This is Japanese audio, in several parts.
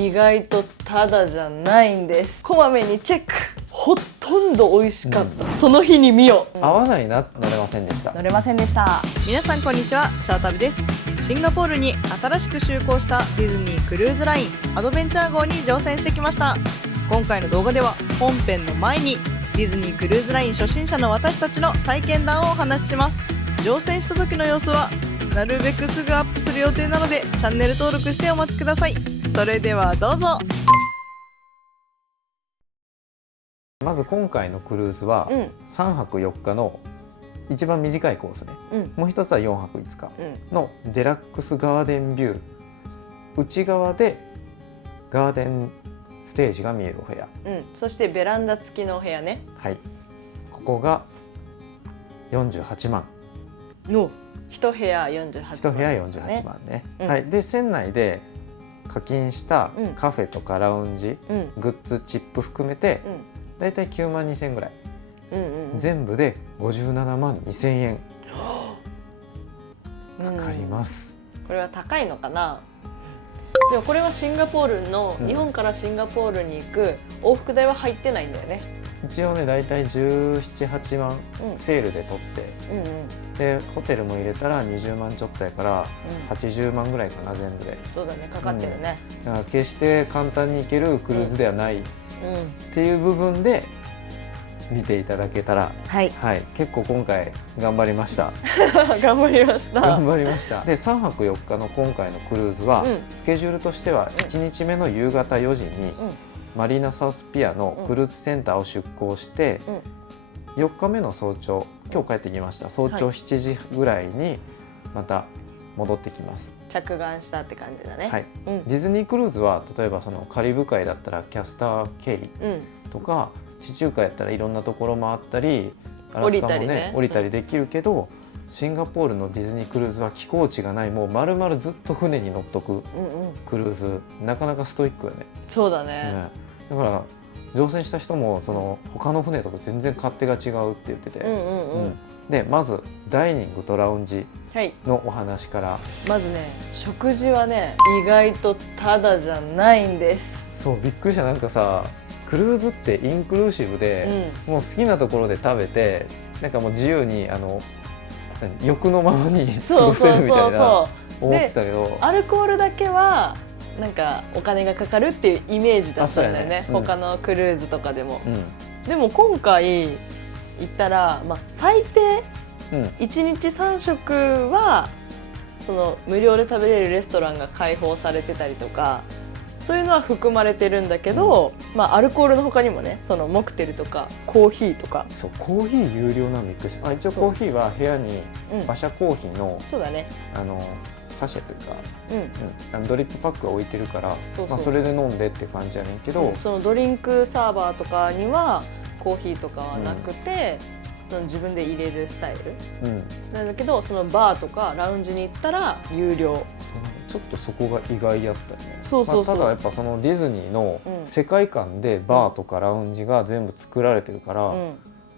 意外とただじゃないんです。こまめにチェック。ほとんど美味しかった、その日に見よ。合わないな、乗れませんでした。乗れませんでした。皆さんこんにちは、チャー旅です。シンガポールに新しく就航したディズニークルーズラインアドベンチャー号に乗船してきました。今回の動画では本編の前にディズニークルーズライン初心者の私たちの体験談をお話しします。乗船した時の様子はなるべくすぐアップする予定なのでチャンネル登録してお待ちください。それではどうぞ。まず今回のクルーズは3泊4日の一番短いコースね、もう一つは4泊5日のデラックスガーデンビュー、内側でガーデンステージが見えるお部屋、そしてベランダ付きのお部屋ね。はい、ここが48万の1部屋48万、1部屋48万ね、はい、で船内で課金したカフェとかラウンジ、グッズチップ含めてだいたい9万2000円ぐらい、全部で57万2000円かかります。これは高いのかな。でもこれはシンガポールの、日本からシンガポールに行く往復代は入ってないんだよね。一応ねだいたい17、8万セールで取って、でホテルも入れたら20万ちょっとやから、80万ぐらいかな全部で。そうだね、かかってるね、だから決して簡単に行けるクルーズではない、っていう部分で見ていただけたら、はい、結構今回頑張りました。頑張りました。頑張りました。で3泊4日の今回のクルーズは、スケジュールとしては1日目の夕方4時に、マリーナサウスピアのクルーズセンターを出港して、4日目の早朝、今日帰ってきました、早朝7時ぐらいにまた戻ってきます。着岸したって感じだね。はい、ディズニークルーズは例えばそのカリブ海だったらキャスターケイとか、地中海やったらいろんなところ回ったりアラスカもね降りたりできるけど、シンガポールのディズニークルーズは寄港地がない、もう丸々ずっと船に乗っとくクルーズ、なかなかストイックよね。そうだね。だから乗船した人もその他の船とか全然勝手が違うって言ってて、でまずダイニングとラウンジのお話から、まずね食事はね意外とただじゃないんです。そうびっくりした。なんかさクルーズってインクルーシブで、もう好きなところで食べて、なんかもう自由に欲のままに過ごせるみたいな思ってたけど、アルコールだけはなんかお金がかかるっていうイメージだったんだよね、他のクルーズとかでも。でも今回行ったら、最低1日3食はその無料で食べれるレストランが開放されてたりとか、そういうのは含まれてるんだけど、アルコールの他にもね、そのモクテルとかコーヒーとか。そう、コーヒー有料なのびっくりした。一応コーヒーは部屋に馬車コーヒーの、そうだね、サシェというか、ドリップパックが置いてるから、それで飲んでって感じやねんけど、そのドリンクサーバーとかにはコーヒーとかはなくて、その自分で入れるスタイルなんだけど、そのバーとかラウンジに行ったら有料。ちょっとそこが意外やったよね。ただやっぱそのディズニーの世界観でバーとかラウンジが全部作られてるから、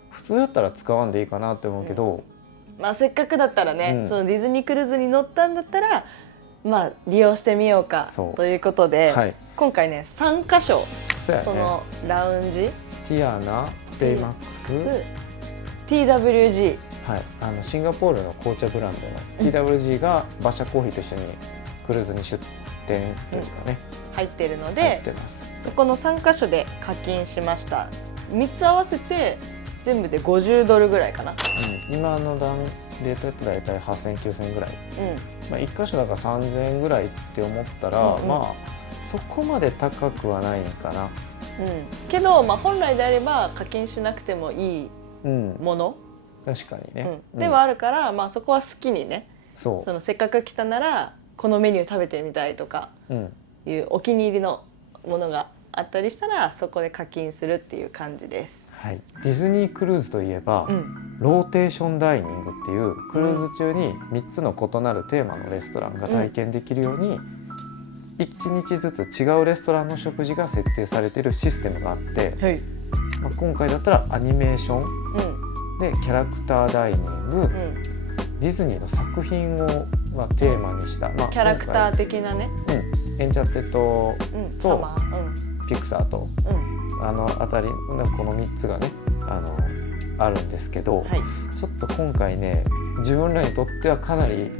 普通だったら使わんでいいかなって思うけど、せっかくだったらね、そのディズニークルーズに乗ったんだったら利用してみようかということで、今回ね3カ所、そのラウンジ、ティアナ、ベイマックス、TWG、シンガポールの紅茶ブランドの TWG が馬車コーヒーと一緒にクルーズに出店というかね、入ってるので、そこの3カ所で課金しました。3つ合わせて全部で50ドルぐらいかな。今のレートやって大体8000、9000円ぐらい、1箇所だから3000円ぐらいって思ったら、そこまで高くはないんかな。けど、本来であれば課金しなくてもいいもの、確かにね、ではあるから、そこは好きにね、そのせっかく来たならこのメニュー食べてみたいとかいうお気に入りのものがあったりしたら、そこで課金するっていう感じです。ディズニークルーズといえば、ローテーションダイニングっていうクルーズ中に3つの異なるテーマのレストランが体験できるように、1日ずつ違うレストランの食事が設定されているシステムがあって、今回だったらアニメーションでキャラクターダイニング、ディズニーの作品をテーマにした、キャラクター的なね、エンチャンテッドとサマー、ピクサーとあたりのこの3つがねあるんですけど、はい、ちょっと今回ね自分らにとってはかなり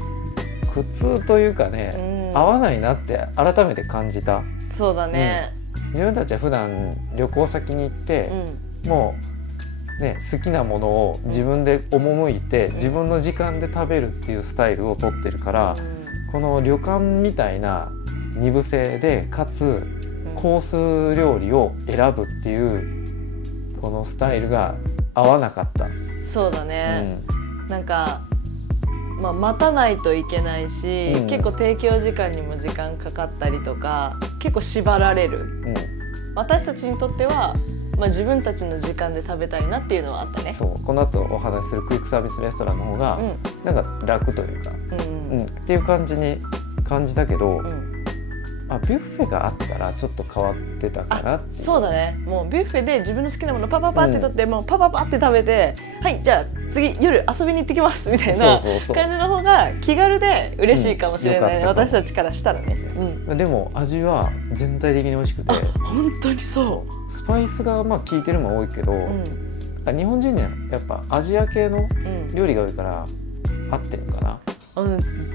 苦痛というかね、合わないなって改めて感じた。そうだね、自分たちは普段旅行先に行って、もうね好きなものを自分で赴いて、自分の時間で食べるっていうスタイルをとってるから、この旅館みたいな二部制でかつコース料理を選ぶっていうこのスタイルが合わなかった。そうだね、なんか、待たないといけないし、結構提供時間にも時間かかったりとか結構縛られる、私たちにとっては、自分たちの時間で食べたいなっていうのはあったね。そう、この後お話しするクイックサービスレストランの方が、なんか楽というか、っていう感じに感じたけど、ビュッフェがあったらちょっと変わってたかなっていう。そうだね、もうビュッフェで自分の好きなものパパパって取って、もうパパパって食べて、はいじゃあ次夜遊びに行ってきますみたいな感じの方が気軽で嬉しいかもしれないね、私たちからしたらね。でも味は全体的に美味しくて、本当にそうスパイスが効いてるのも多いけど、日本人にはやっぱアジア系の料理が多いから合ってるかな。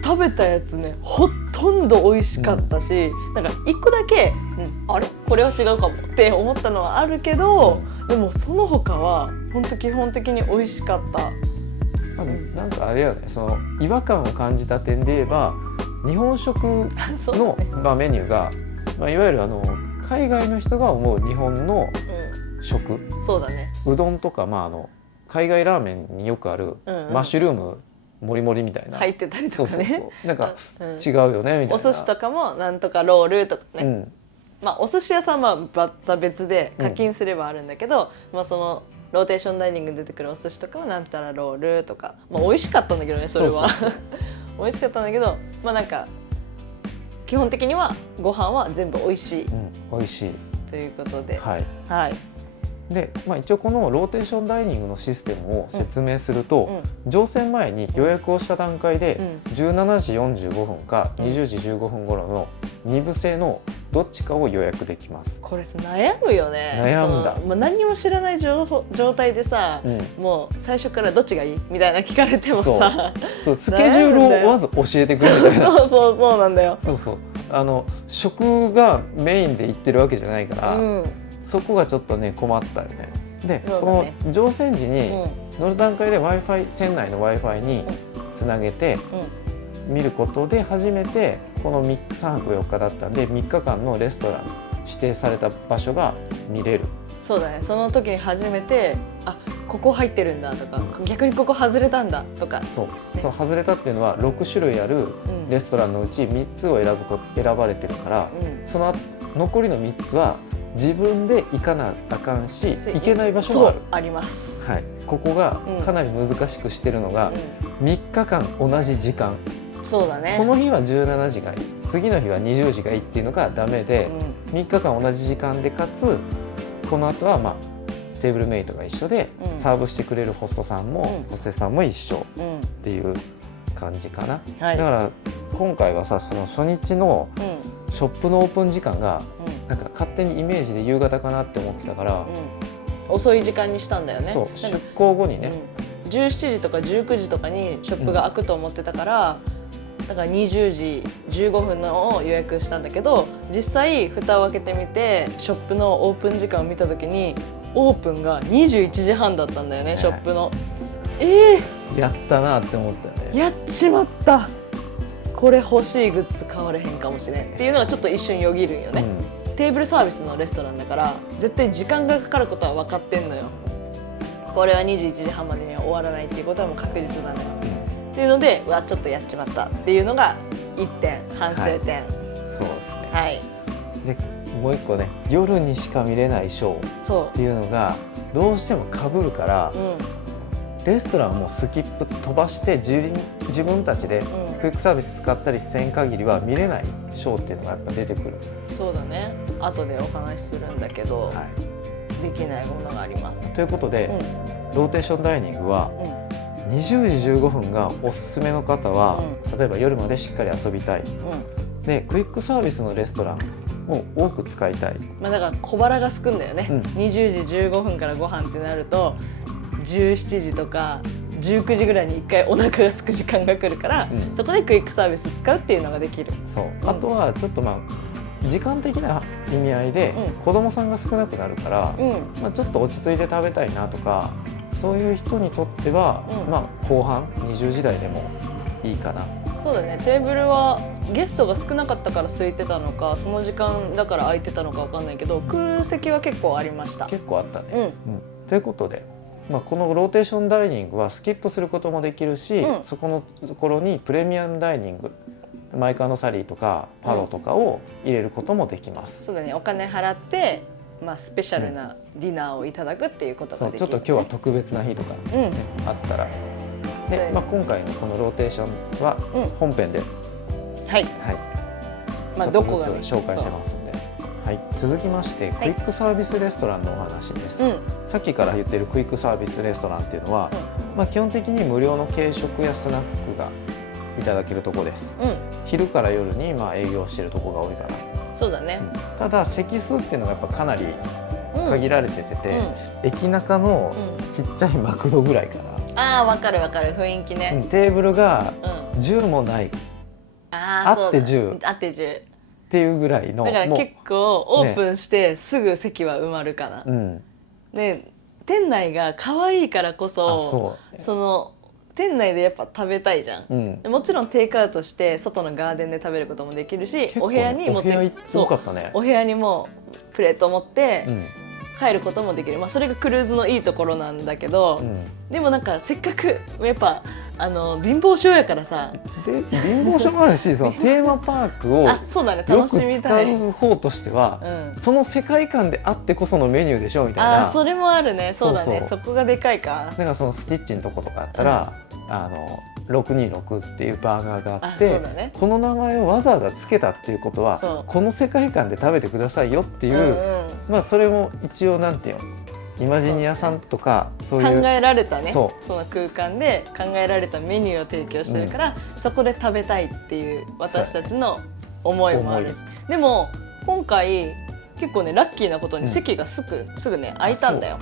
食べたやつねほとんど美味しかったし、なんか一個だけ、あれこれは違うかもって思ったのはあるけど、でもその他は本当基本的に美味しかった。なんかあれやね、その違和感を感じた点で言えば日本食の、メニューが、いわゆる海外の人が思う日本の食、そうだね、うどんとか、海外ラーメンによくある、マッシュルームもりもりみたたいな入ってたりとかね、なんか違うよねみたいな。お寿司とかもなんとかロールとかね、お寿司屋さんはまた別で課金すればあるんだけど、そのローテーションダイニングに出てくるお寿司とかはなんたらロールとか、美味しかったんだけどねそれは美味しかったんだけど、なんか基本的にはご飯は全部美味しい、美味しいということで、はいで、一応このローテーションダイニングのシステムを説明すると、乗船前に予約をした段階で17時45分か20時15分頃の2部制のどっちかを予約できます。これ悩むよね。悩んだ。何にも知らない状態でさ、もう最初からどっちがいいみたいな聞かれてもさ、そうスケジュールをまず教えてくれみたいな。そうなんだよ。食がメインで行ってるわけじゃないから、そこがちょっとね困ったよね。で、この乗船時に乗る段階で Wi-Fi 船内の Wi-Fi につなげて見ることで初めてこの3泊4日だったんで3日間のレストラン指定された場所が見れる。そうだね、その時に初めてここ入ってるんだとか、逆にここ外れたんだとか。そう外れたっていうのは6種類あるレストランのうち3つを選ばれてるから、その残りの3つは自分で行かなあかんし行けない場所もある。あります。はい、ここがかなり難しくしてるのが、3日間同じ時間。そうだね。この日は17時がいい、次の日は20時がいいっていうのがダメで、3日間同じ時間でかつこの後はテーブルメイトが一緒で、サーブしてくれるホストさんも、ホステスさんも一緒っていう感じかな。だから今回はさ、その初日のショップのオープン時間がなんか勝手にイメージで夕方かなって思ってたから、遅い時間にしたんだよね。そう、出港後にね、17時とか19時とかにショップが開くと思ってたから、だから20時15分のを予約したんだけど、実際蓋を開けてみてショップのオープン時間を見た時にオープンが21時半だったんだよね、ショップの。やったなって思ったね。やっちまった、これ欲しいグッズ買われへんかもしれんっていうのがちょっと一瞬よぎるんよね。テーブルサービスのレストランだから絶対時間がかかることは分かってんのよ。これは21時半までには終わらないっていうことはもう確実なのよ、っていうのでちょっとやっちまったっていうのが1点反省点、そうですね。はい。でもう一個ね、夜にしか見れないショーっていうのがどうしても被るから、レストランもスキップ飛ばして自分たちでクイックサービス使ったりせん限りは見れないショーっていうのがやっぱ出てくる。そうだね、後でお話しするんだけど、できないものがあります。ということで、ローテーションダイニングは、20時15分がおすすめの方は、例えば夜までしっかり遊びたい、でクイックサービスのレストランを多く使いたい。だから小腹が空くんだよね、20時15分からご飯ってなると17時とか19時ぐらいに1回お腹が空く時間が来るから、そこでクイックサービス使うっていうのができる。そう、あとはちょっと時間的な意味合いで子供さんが少なくなるから、ちょっと落ち着いて食べたいなとか、そういう人にとっては、後半20時台でもいいかな。そうだね、テーブルはゲストが少なかったから空いてたのか、その時間だから空いてたのか分かんないけど、空席は結構ありました。結構あったね。ということで、このローテーションダイニングはスキップすることもできるし、そこのところにプレミアムダイニング、マイカーのサリーとかパロとかを入れることもできます。そうだね、お金払って、スペシャルなディナーをいただくっていうことができる、ちょっと今日は特別な日とか、あったら。で、今回のこのローテーションは本編で、どこが紹介してますんで、続きましてクイックサービスレストランのお話です。さっきから言ってるクイックサービスレストランっていうのは、基本的に無料の軽食やスナックがいただけるとこです。昼から夜に営業してるとこが多いかな。そうだね。ただ席数っていうのがやっぱかなり限られてて、駅中のちっちゃいマクドぐらいかな。わかるわかる、雰囲気ね。テーブルが10もない、あって10っていうぐらいの。だから結構オープンしてすぐ席は埋まるかな。で、店内が可愛いからこそ、その店内でやっぱ食べたいじゃん。もちろんテイクアウトして外のガーデンで食べることもできるし、お部屋に持って、お部屋にもプレート持って帰ることもできる。それがクルーズのいいところなんだけど、でもなんかせっかくやっぱ貧乏症やからさ。で、貧乏症もあるし、そのテーマパークをよく使う方としては、その世界観であってこそのメニューでしょみたいな。それもあるね。そうだね。そこがでかいか。だからそのスティッチのとことかあったら、626っていうバーガーがあって、この名前をわざわざつけたっていうことは、この世界観で食べてくださいよっていう、それも一応なんていうの、イマジニアさんとかそういう考えられたね、その空間で考えられたメニューを提供してるから、そこで食べたいっていう私たちの思いもあるし、でも今回結構ねラッキーなことに席がすぐね空いたんだよ。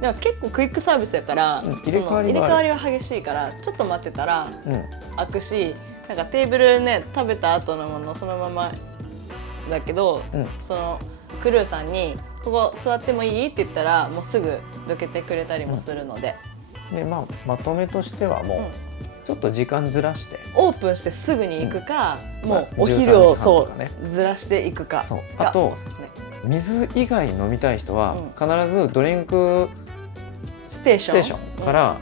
でも結構クイックサービスやから、入れ替わりは激しいからちょっと待ってたら開くし、なんかテーブルね食べた後のものそのままだけど、そのクルーさんにここ座ってもいいって言ったらもうすぐどけてくれたりもするので、でまとめとしてはもうちょっと時間ずらしてオープンしてすぐに行くか、もうお昼をずらしていくか。あと水以外飲みたい人は必ずドリンクステーションから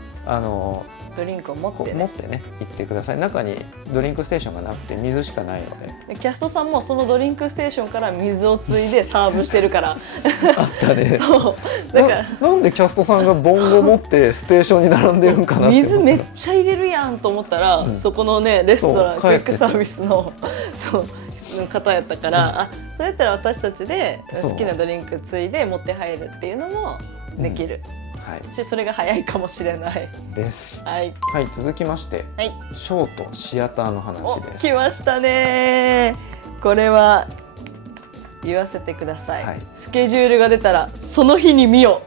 ドリンクを持ってね行ってください。中にドリンクステーションがなくて水しかないので、キャストさんもそのドリンクステーションから水をついでサーブしてるからあったね。そうだからなんでキャストさんがボンゴ持ってステーションに並んでるんかなって水めっちゃ入れるやんと思ったら、そこのねレストランクイックサービスの方やったから、そうやったら私たちで好きなドリンクついで持って入るっていうのもできる。それが早いかもしれないです。続きまして、ショーとシアターの話です。来ましたね。これは言わせてください。スケジュールが出たらその日に見よ。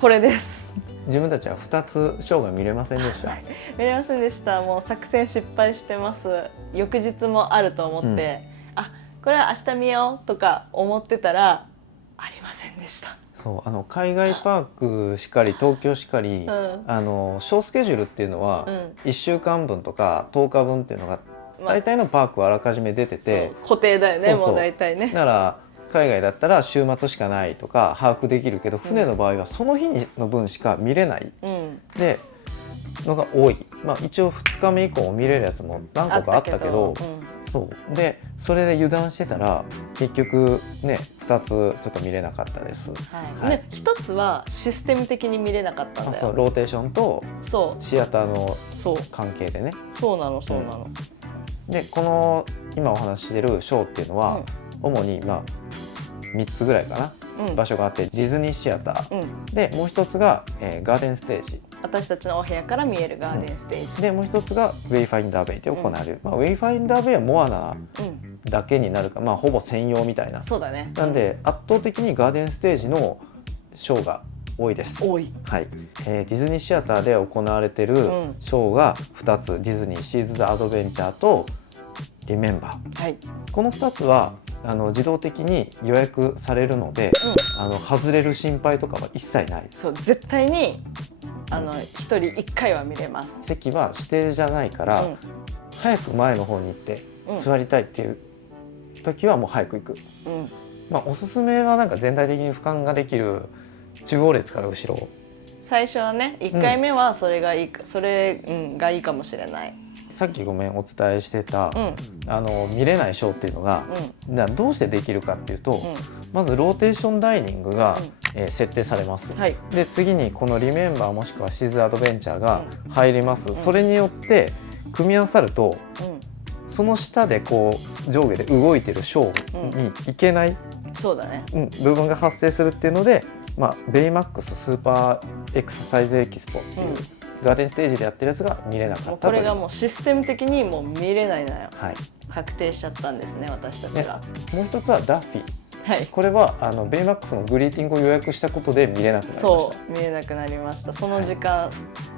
これです。自分たちは2つショーが見れませんでした。見れませんでした。もう作戦失敗してます。翌日もあると思って、これは明日見ようとか思ってたらありませんでした。そう海外パークしかり東京しかり、ショースケジュールっていうのは1週間分とか10日分っていうのが大体のパークはあらかじめ出てて、固定だよね。もう大体ね。だから海外だったら週末しかないとか把握できるけど、船の場合はその日の分しか見れない、でのが多い。一応2日目以降も見れるやつも何個かあったけど、そうでそれで油断してたら結局ね2つちょっと見れなかったです。1つはシステム的に見れなかったんだよ。ローテーションとシアターの関係でね。そうなの。でこの今お話ししてるショーっていうのは、主に3つぐらいかな、場所があって、ディズニーシアター、でもう1つが、ガーデンステージ私たちのお部屋から見えるガーデンステージ、でもう一つがウェイファインダーベイで行われる、ウェイファインダーベイはモアナだけになるか、ほぼ専用みたいな。そうだね。なんで圧倒的にガーデンステージのショーが多いです。多い。はい。ディズニーシアターで行われてるショーが2つ、ディズニーシーズ・ザ・アドベンチャーとリメンバー。はい。この2つは自動的に予約されるので、外れる心配とかは一切ない。そう、絶対に1人1回は見れます。席は指定じゃないから、早く前の方に行って座りたいっていう時はもう早く行く。おすすめはなんか全体的に俯瞰ができる中央列から後ろ。最初はね、1回目はそれがいいか、それがいいかもしれない。さっきお伝えしてた、見れないショーっていうのが、どうしてできるかっていうと、まずローテーションダイニングが、設定されます、で次にこのリメンバーもしくはシーズアドベンチャーが入ります、それによって組み合わさると、その下でこう上下で動いてるショーに行けない、そうだね、部分が発生するっていうので、ベイマックススーパーエクササイズエキスポっていう、ガーデンステージでやってるやつが見れなかったという。これがもうシステム的にもう見れないのよ、確定しちゃったんですね、私たちが。もう一つはダッフィー、これはベイマックスのグリーティングを予約したことで見れなくなりました。そう見れなくなりました。その時間、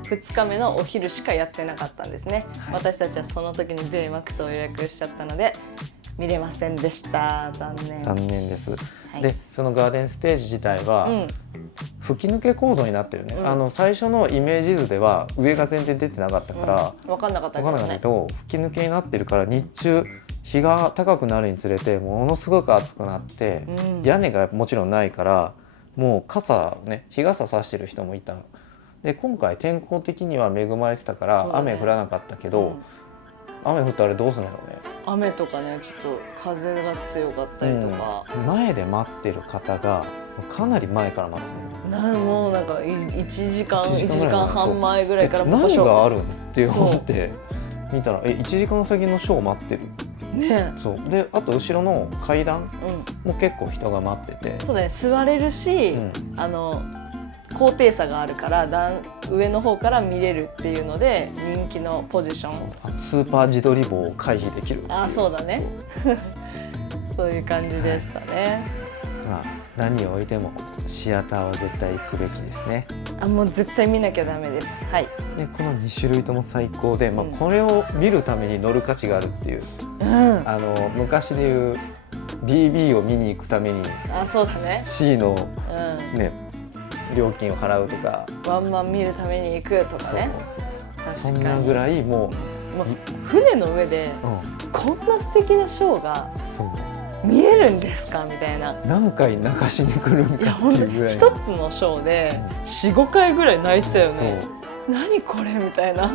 2日目のお昼しかやってなかったんですね、私たちはその時にベイマックスを予約しちゃったので見れませんでした。残念です、でそのガーデンステージ自体は、吹き抜け構造になってるね、最初のイメージ図では上が全然出てなかったから、分かんなかったけど吹き抜けになってるから日中日が高くなるにつれてものすごく暑くなって、屋根がもちろんないからもう傘ね、日傘さしてる人もいた。で今回天候的には恵まれてたから雨降らなかったけど、雨降ったらどうするんだろうね。雨とかね、ちょっと風が強かったりとか、前で待ってる方がかなり前から待ってたね。もうなんか1時間半前ぐらいから何があるんって思って見たら1時間先のショー待ってるね。そうで、あと後ろの階段も結構人が待ってて、そうだね、座れるし、高低差があるから上の方から見れるっていうので人気のポジション、スーパー自撮り棒を回避できる。そうだねそういう感じでしたね。何を置いてもシアターは絶対行くべきですね。もう絶対見なきゃダメです。でこの2種類とも最高で、これを見るために乗る価値があるっていう、昔でいう BB を見に行くためにそうだね C の、料金を払うとか、ワンマン見るために行くとかね。そんなぐらいもう船の上でこんな素敵なショーが見れるんですかみたいな、何回泣かしに来るんかっていうぐらい、一つのショーで 4,5 回ぐらい泣いてたよね。何これみたいな。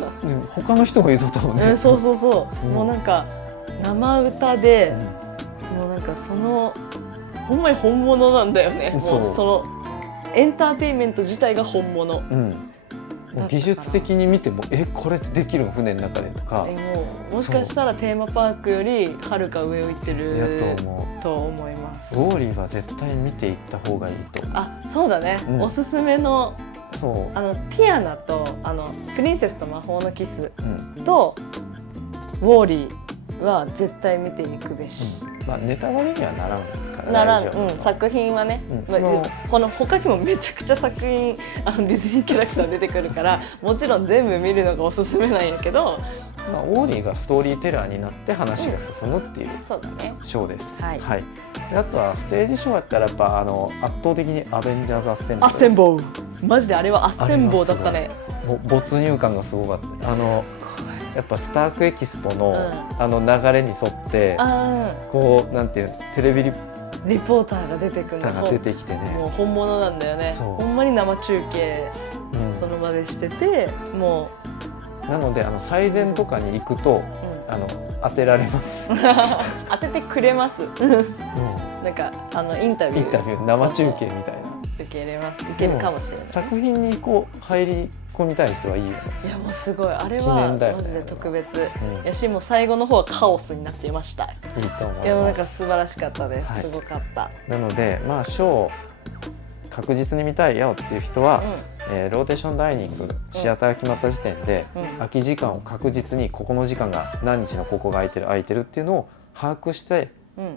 他の人も言うとったもんね。そう、もうなんか生歌で、もうなんかそのほんまに本物なんだよね。もうそのエンターテインメント自体が本物、技術的に見てもこれできるの船の中でとか、もしかしたらテーマパークよりはるか上を行ってると思います。ウォーリーは絶対見ていった方がいいと。そうだね、おすすめのティアナとプリンセスと魔法のキスと、ウォーリーは絶対見ていくべし。ネタバレにはならんからならん、作品はね、この他にもめちゃくちゃ作品ディズニーキャラクター出てくるからもちろん全部見るのがおすすめなんやけど、ウォーリーがストーリーテラーになって話が進むっていうショーです。であとはステージショーやったらやっぱ圧倒的にアベンジャーズ・アッセンボー、マジであれはアッセンボーだったね。没入感がすごかった。やっぱスタークエキスポの、流れに沿ってこうなんていうテレビリポーターが出てくるのが出てきてね、もう本物なんだよね。ほんまに生中継、その場でしてて、もうなので最前とかに行くと、当てられます当ててくれます、なんかインタビュー生中継みたいな受けれます、受けるかもしれない。作品に入り込みたい人はいいよね。いやもうすごい、あれはマジで特別やし、もう最後の方はカオスになっていました。いいと思います。いやなんか素晴らしかったです、すごかった。なのでショー確実に見たいよっていう人は、ローテーションダイニングシアターが決まった時点で、空き時間を確実にここの時間が何日のここが空いてるっていうのを把握して、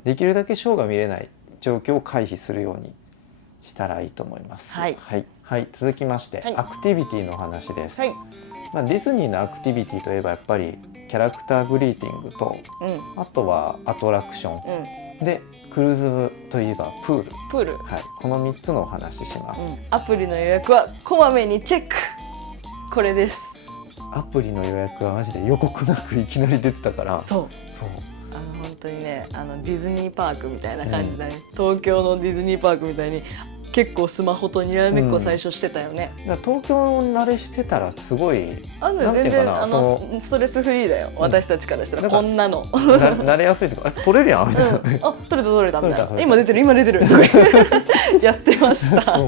できるだけショーが見れない状況を回避するようにしたらいいと思います。はい、はいはい、続きまして、アクティビティの話です。ディズニーのアクティビティといえばやっぱりキャラクターグリーティングと、あとはアトラクション、でクルーズといえばプール、はい、この3つのお話しします。アプリの予約はこまめにチェック、これです。アプリの予約はマジで予告なくいきなり出てたから、そう本当にね、ディズニーパークみたいな感じだね、東京のディズニーパークみたいに結構スマホとにらめっこ最初してたよね。だから東京慣れしてたらすごい全然ストレスフリーだよ、私たちからしたら。こんなの慣れやすいとか、撮れるやんみたいな、撮れたみたいな、今出てるやってました。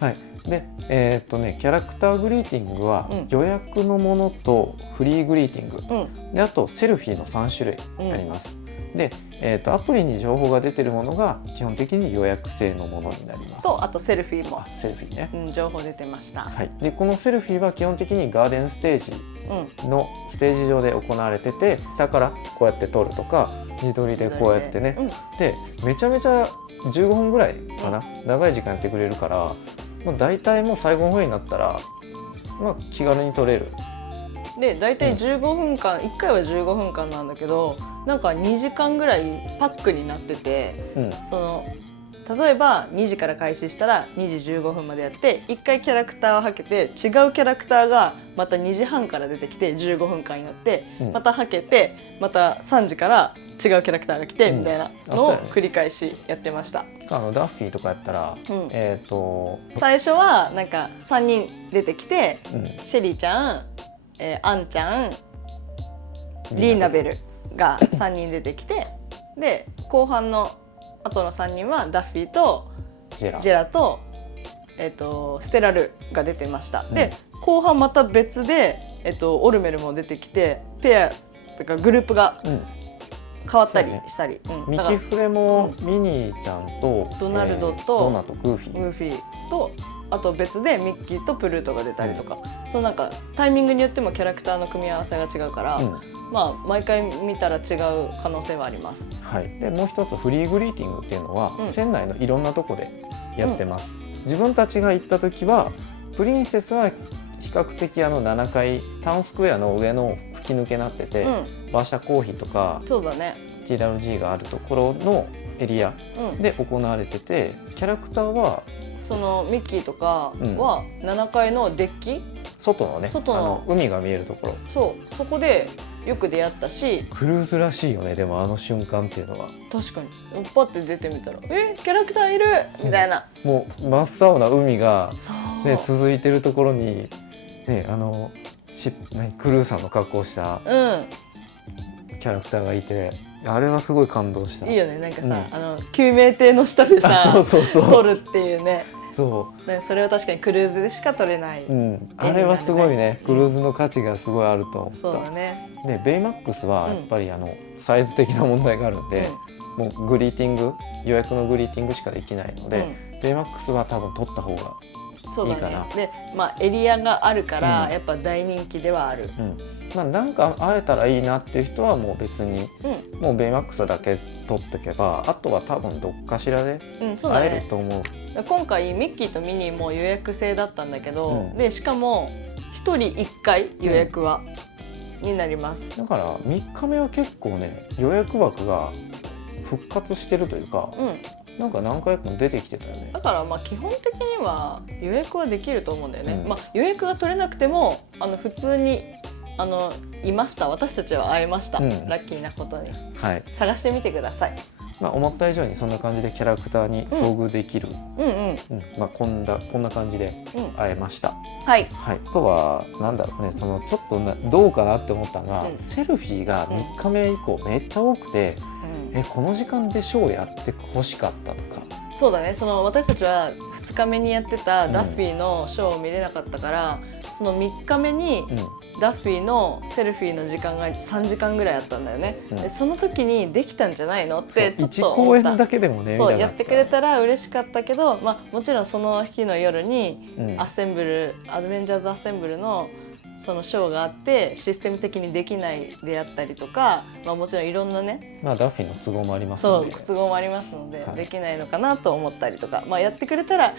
はい、でキャラクターグリーティングは予約のものとフリーグリーティング、であとセルフィーの3種類あります。で、アプリに情報が出てるものが基本的に予約制のものになります。とあとセルフィーもセルフィーね、情報出てました。はい、でこのセルフィーは基本的にガーデンステージのステージ上で行われてて、下からこうやって撮るとか自撮りでこうやってね、でめちゃめちゃ15分ぐらいかな、長い時間やってくれるから、だいたいもう最後の方になったら、気軽に撮れる。でだいたい15分間、1回は15分間なんだけど、なんか2時間ぐらいパックになってて、例えば2時から開始したら2時15分までやって、1回キャラクターをはけて、違うキャラクターがまた2時半から出てきて15分間やって、またはけてまた3時から違うキャラクターが来てみたいなのを繰り返しやってました。ダッフィーとかやったら、最初はなんか3人出てきて、シェリーちゃん、アンちゃん、リーナベルが3人出てきて、で後半のあとの3人はダッフィーとジェラと、ステラルが出てました。で後半また別で、オルメルも出てきて、ペアとかグループが変わったりしたり、ミキフレもミニーちゃんとドナルドとドナとグーフィーと、あと別でミッキーとプルートが出たりとか、そのなんかタイミングによってもキャラクターの組み合わせが違うから、毎回見たら違う可能性はあります。はい、でもう一つフリーグリーティングっていうのは、船内のいろんなとこでやってます。自分たちが行った時はプリンセスは比較的7階タウンスクエアの上の吹き抜けになってて、バーシャコーヒーとかそうだね TWG があるところのエリアで行われてて、キャラクターはそのミッキーとかは7階のデッキ、外のね、海が見えるところ、そこでよく出会ったし、クルーズらしいよね。でもあの瞬間っていうのは確かにパッて出てみたらキャラクターいるみたいな、もう真っ青な海が、ね、続いてるところに、ね、クルーさんの格好をしたキャラクターがいて、あれはすごい感動した。いいよね、なんかさ、救命艇の下でさ撮るっていうね。それは確かにクルーズでしか撮れない、あれはすごいね、クルーズの価値がすごいあると思った。そうだね。でベイマックスはやっぱりサイズ的な問題があるんで、もうグリーティング、予約のグリーティングしかできないので、ベイマックスは多分撮った方がいいかな。で、エリアがあるからやっぱ大人気ではある。なんか会えたらいいなっていう人はもう別に、もうベイマックスだけ撮っておけば、あとは多分どっかしらで会えると思う。今回ミッキーとミニーも予約制だったんだけど、でしかも1人1回予約は、になります。だから3日目は結構ね、予約枠が復活してるというか、なんか何回も出てきてたよね。だから基本的には予約はできると思うんだよね。予約が取れなくても普通にいました。私たちは会えました。ラッキーなことに。探してみてください。思った以上にそんな感じでキャラクターに遭遇できる。こんな感じで会えました。はい。あとはなんだろうね、ちょっとどうかなって思ったのが、セルフィーが3日目以降めっちゃ多くて、この時間でショーやってほしかったとか。そうだね。私たちは2日目にやってたダッフィーのショーを見れなかったから、その3日目にダッフィーのセルフィーの時間が3時間ぐらいあったんだよね、でその時にできたんじゃないのってちょっと思った。1公演だけでもねそうやってくれたら嬉しかったけど、もちろんその日の夜にアドベンジャーズアッセンブルのそのショーがあってシステム的にできないであったりとか、もちろんいろんなね、ダッフィーの都合もありますので、都合もありますので、できないのかなと思ったりとか、やってくれたら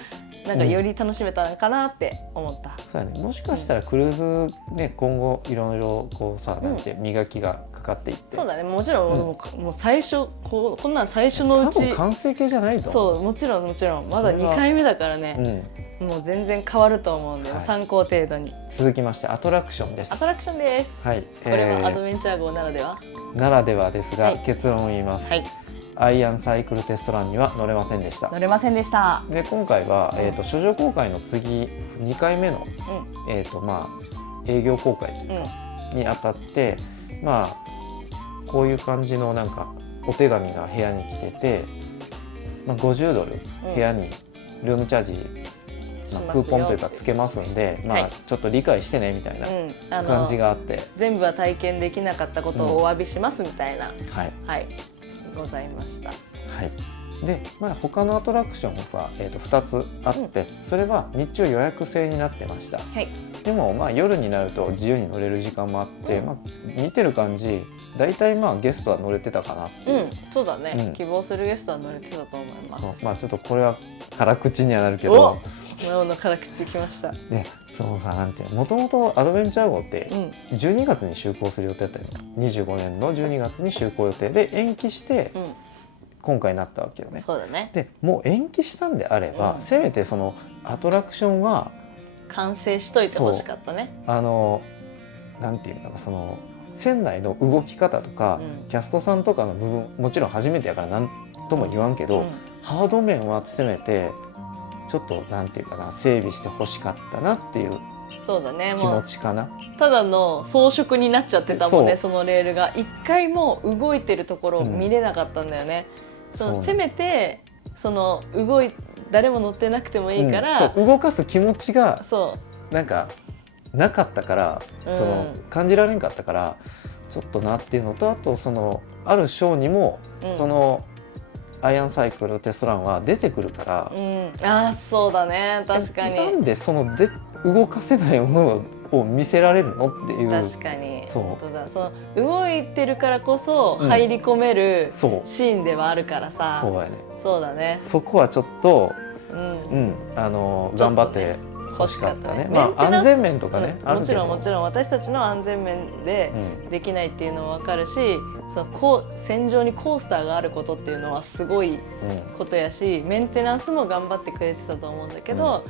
なんかより楽しめたのかなって思った。そうやね、もしかしたらクルーズね、今後いろいろこうさ、なんて磨きがかかっていって、そうだね、もちろん、もう最初こんなん最初のうち多分完成形じゃないと思う。そう、もちろんまだ2回目だからね、もう全然変わると思うんで、参考程度に。続きましてアトラクションです。アトラクションです。はい、これはアドベンチャー号ならではですが、結論を言います。アイアンサイクルテストランには乗れませんでした。乗れませんでした。で今回は、書状公開の次2回目の、営業公開というか、にあたって、こういう感じのなんかお手紙が部屋に来てて、50ドル部屋にルームチャージ、クーポンというかつけますんで、ちょっと理解してねみたいな感じがあって、全部は体験できなかったことをお詫びしますみたいな、ございました。で、他のアトラクションは、2つあって、それは日中予約制になってました。でも夜になると自由に乗れる時間もあって、見てる感じだいたいゲストは乗れてたかなっていう。そうだね、希望するゲストは乗れてたと思います。ちょっとこれは辛口にはなるけど、の辛口きました。でそうさ、なんてもともとアドベンチャー号って12月に就航する予定だったよね。25年の12月に就航予定で延期して、今回なったわけよね。そうだね。でもう延期したんであれば、せめてそのアトラクションは完成しといてほしかったね。なんていうかな、その船内の動き方とか、キャストさんとかの部分、もちろん初めてやから何とも言わんけど、ハード面はせめてちょっとなんていうかな、整備してほしかったなっていう気持ちかな。ただの装飾になっちゃってたもんね、そのレールが。一回も動いてるところを見れなかったんだよね。せめてその誰も乗ってなくてもいいから、動かす気持ちがなんかなかったから、その感じられんかったからちょっとなっていうのと、あとそのあるショーにも、そのアイアンサイクルテストランは出てくるから、そうだね、確かに。なんでその動かせないものを見せられるのっていう。確かに、本当だ。その動いてるからこそ入り込めるシーンではあるからさ。そうやね。そうだね。そこはちょっと頑張って欲しかったね。安全面とかね、もちろん私たちの安全面でできないっていうのも分かるし、船上にコースターがあることっていうのはすごいことやし、メンテナンスも頑張ってくれてたと思うんだけど、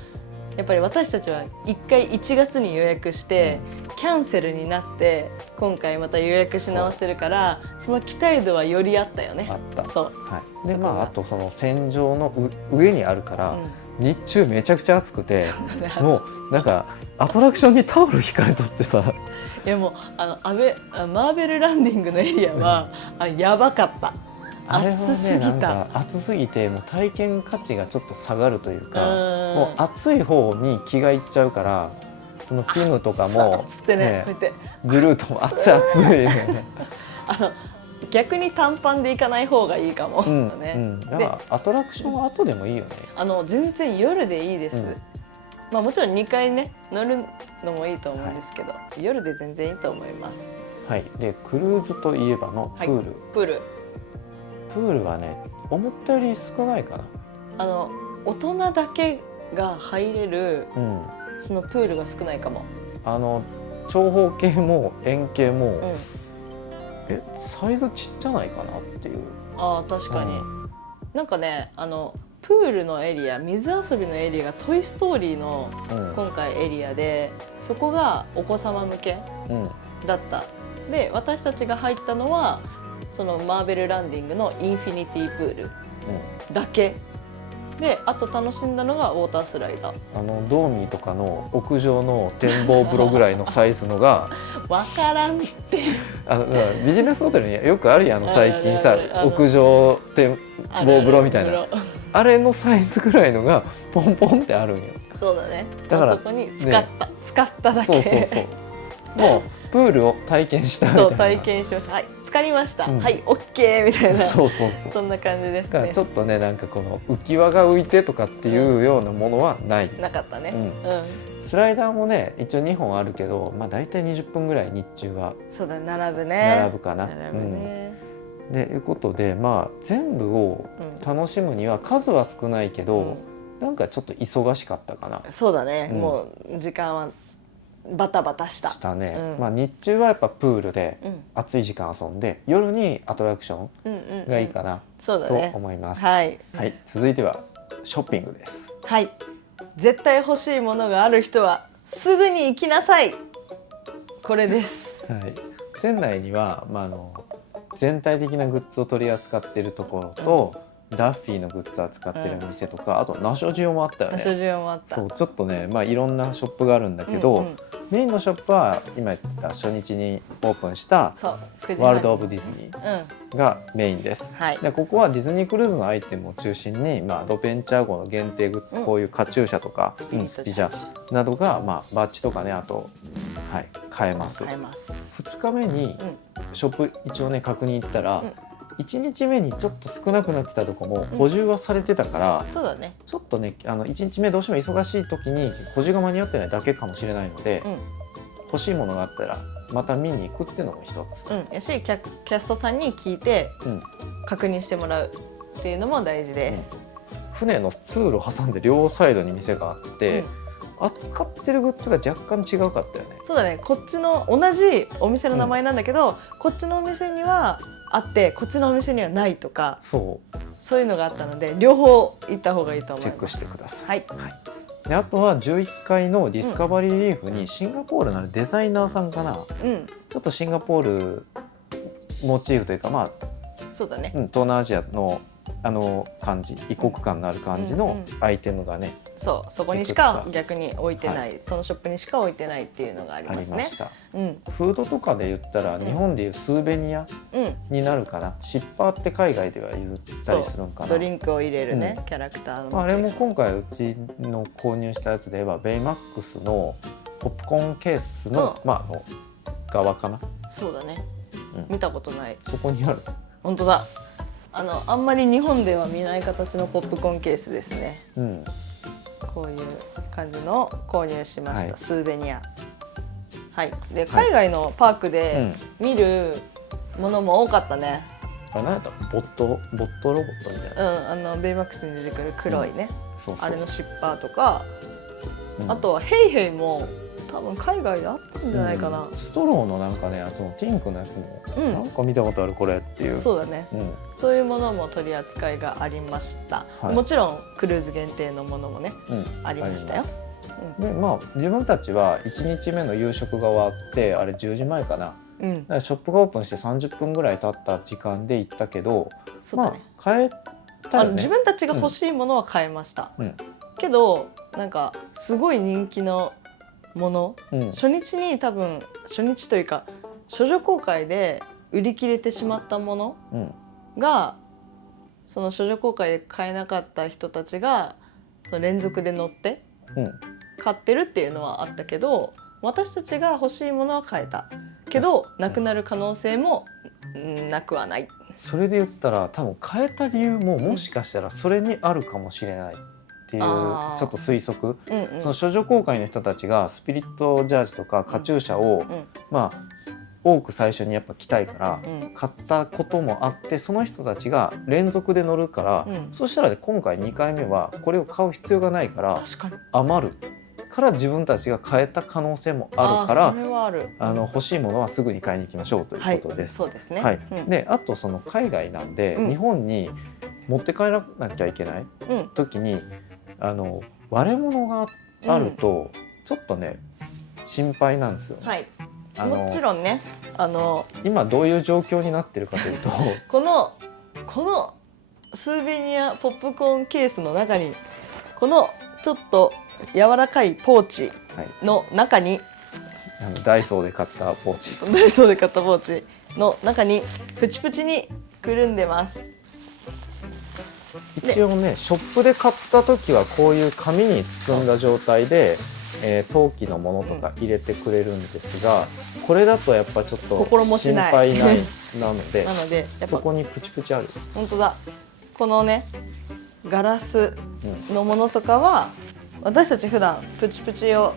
やっぱり私たちは1回1月に予約してキャンセルになって今回また予約し直してるから、その期待度はよりあったよね。あった。そう。であとその船上の上にあるから、日中めちゃくちゃ暑くて、もうなんかアトラクションにタオル引かれとってさ。いやもうマーベルランディングのエリアはやばかった。あれはね、なんか暑すぎてもう体験価値がちょっと下がるというか、もう暑い方に気がいっちゃうから、そのピムとかもグルートも熱々いね。逆に短パンで行かない方がいいかも。だからアトラクションは後でもいいよね。全然夜でいいです。もちろん2回ね乗るのもいいと思うんですけど、夜で全然いいと思います。でクルーズといえばのプール。プールはね、思ったより少ないかな。大人だけが入れる、そのプールが少ないかも。長方形も円形も、サイズちっちゃないかなっていう。確かに。なんかね、プールのエリア、水遊びのエリアがトイストーリーの今回エリアで、そこがお子様向けだった。で、私たちが入ったのはそのマーベルランディングのインフィニティプールだけで、あと楽しんだのがウォータースライダー。ドーミーとかの屋上の展望風呂ぐらいのサイズのが分からんって。ビジネスホテルによくあるやん、最近さ、屋上展望風呂みたいな、あれのサイズぐらいのがポンポンってあるんよ。そうだね。だからそこに使っただけ。そうもうプールを体験したみたいな。そう体験しました。はい、浸かりました。うん、はいオッケーみたいな。そうそうそう。そんな感じですね。だからちょっとねなんかこの浮き輪が浮いてとかっていうようなものはない。なかったね。スライダーもね一応2本あるけど、まあ大体20分ぐらい日中はそうだ並ぶね。並ぶかな。並ぶね。でいうことでまあ全部を楽しむには数は少ないけど、なんかちょっと忙しかったかな。そうだね。もう時間はバタバタした。したね。まあ日中はやっぱプールで暑い時間遊んで、夜にアトラクションがいいかなと思います。はい。続いてはショッピングです。はい。絶対欲しいものがある人はすぐに行きなさい。これです。はい。店内にはまあ全体的なグッズを取り扱っているところと、ダッフィーのグッズを扱ってる店とか、あとナショジオもあったよね。ナショジオもあった。そうちょっとねまあいろんなショップがあるんだけど、メインのショップは今言った初日にオープンしたワールド・オブ・ディズニーがメインです。でここはディズニークルーズのアイテムを中心に、まあ、アドベンチャー号の限定グッズ、こういうカチューシャとかスピジャなどが、まあ、バッジとかねあと、はい、買えます。2日目にショップ一応ね確認行ったら、1日目にちょっと少なくなってたとこも補充はされてたから、そうだね、ちょっとね1日目どうしても忙しい時に補充が間に合ってないだけかもしれないので、欲しいものがあったらまた見に行くっていうのも一つ、やしキャストさんに聞いて確認してもらうっていうのも大事です。船の通路挟んで両サイドに店があって、扱ってるグッズが若干違うかったよね。そうだね、こっちの同じお店の名前なんだけど、こっちのお店にはあってこっちのお店にはないとか、そういうのがあったので両方行った方がいいと思います。チェックしてください。はい、であとは11階のディスカバリーリーフにシンガポールのデザイナーさんかな、ちょっとシンガポールモチーフというか、まあそうだね、東南アジアの感じ、異国感のある感じのアイテムがね、そこにしか逆に置いてない、そのショップにしか置いてないっていうのがありますね。フードとかで言ったら、日本でいうスーベニアになるかな、シッパーって海外では言ったりするのかな。ドリンクを入れるね、キャラクターの。あれも今回うちの購入したやつで言えばベイマックスのポップコーンケースの、側かな。そうだね、見たことない。そこにある。本当だ。あんまり日本では見ない形のポップコーンケースですね。こういう感じの購入しました、スーベニア。はい。で海外のパークで見るものも多かったね。何だったボットロボットみたいな。ベイマックスに出てくる黒いね、あれのシッパーとか、あとはヘイヘイも多分海外であったんじゃないかな。ストローのなんかね、あとティンクのやつも、なんか見たことあるこれっていう。そうだね、そういうものも取り扱いがありました。もちろんクルーズ限定のものもね、ありましたよ。で自分たちは1日目の夕食が終わってあれ10時前かな、だからショップがオープンして30分ぐらい経った時間で行ったけど、買えたよね。自分たちが欲しいものは買えました、けどなんかすごい人気のもの、初日に多分初日というか処女公開で売り切れてしまったものが、その処女公開で買えなかった人たちがその連続で乗って買ってるっていうのはあったけど、私たちが欲しいものは買えたけどなくなる可能性もなくはない。それで言ったら多分買えた理由ももしかしたらそれにあるかもしれないっていうちょっと推測、その処女公開の人たちがスピリットジャージとかカチューシャを、多く最初にやっぱ着たいから買ったこともあって、その人たちが連続で乗るから、そしたら今回2回目はこれを買う必要がないから余るから自分たちが買えた可能性もあるから、欲しいものはすぐに買いに行きましょうということです。そうですね。であとその海外なんで、日本に持って帰らなきゃいけない時に割れ物があるとちょっとね心配なんですよ。もちろんね、今どういう状況になってるかというとこのスーベニアポップコーンケースの中にこのちょっと柔らかいポーチの中に、ダイソーで買ったポーチの中にプチプチにくるんでます。一応ねショップで買った時はこういう紙に包んだ状態で陶器のものとか入れてくれるんですが、これだとやっぱちょっと心持ち心ない配ないなのでなのでやっぱそこにプチプチある。本当だ、このねガラスのものとかは私たち普段プチプチを